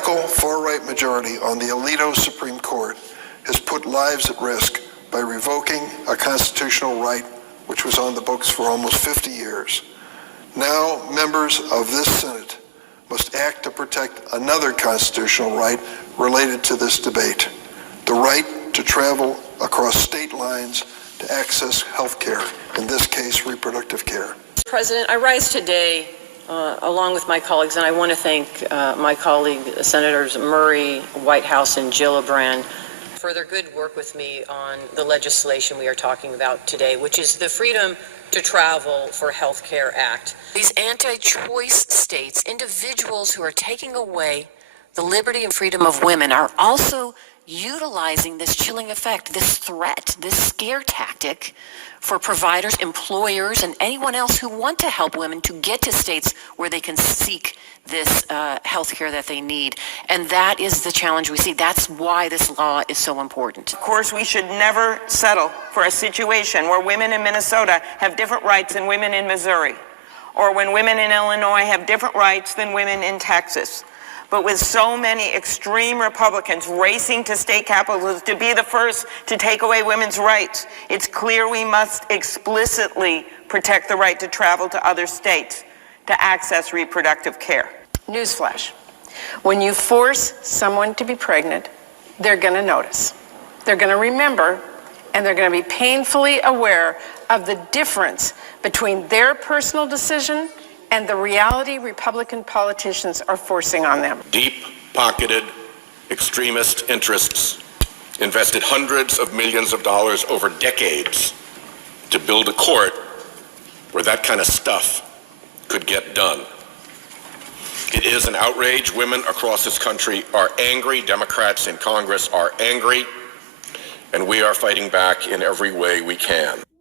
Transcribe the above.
radical far-right majority on the Alito Supreme Court has put lives at risk by revoking a constitutional right which was on the books for almost 50 years. Now, members of this Senate must act to protect another constitutional right related to this debate, the right to travel across state lines to access health care, in this case, reproductive care. President, I rise today along with my colleagues, and I want to thank my colleague, Senators Murray, Whitehouse, and Gillibrand for their good work with me on the legislation we are talking about today, which is the Freedom to Travel for Health Care Act. These anti-choice states, individuals who are taking away the liberty and freedom of women, are also utilizing this chilling effect, this threat, this scare tactic for providers, employers, and anyone else who want to help women to get to states where they can seek this health care that they need. And that is the challenge we see. That's why this law is so important. Of course, we should never settle for a situation where women in Minnesota have different rights than women in Missouri, or when women in Illinois have different rights than women in Texas. But with so many extreme Republicans racing to state capitals to be the first to take away women's rights, it's clear we must explicitly protect the right to travel to other states to access reproductive care. Newsflash. When you force someone to be pregnant, they're going to notice. They're going to remember, and they're going to be painfully aware of the difference between their personal decision and the reality Republican politicians are forcing on them. Deep-pocketed extremist interests invested hundreds of millions of dollars over decades to build a court where that kind of stuff could get done. It is an outrage. Women across this country are angry. Democrats in Congress are angry. And we are fighting back in every way we can.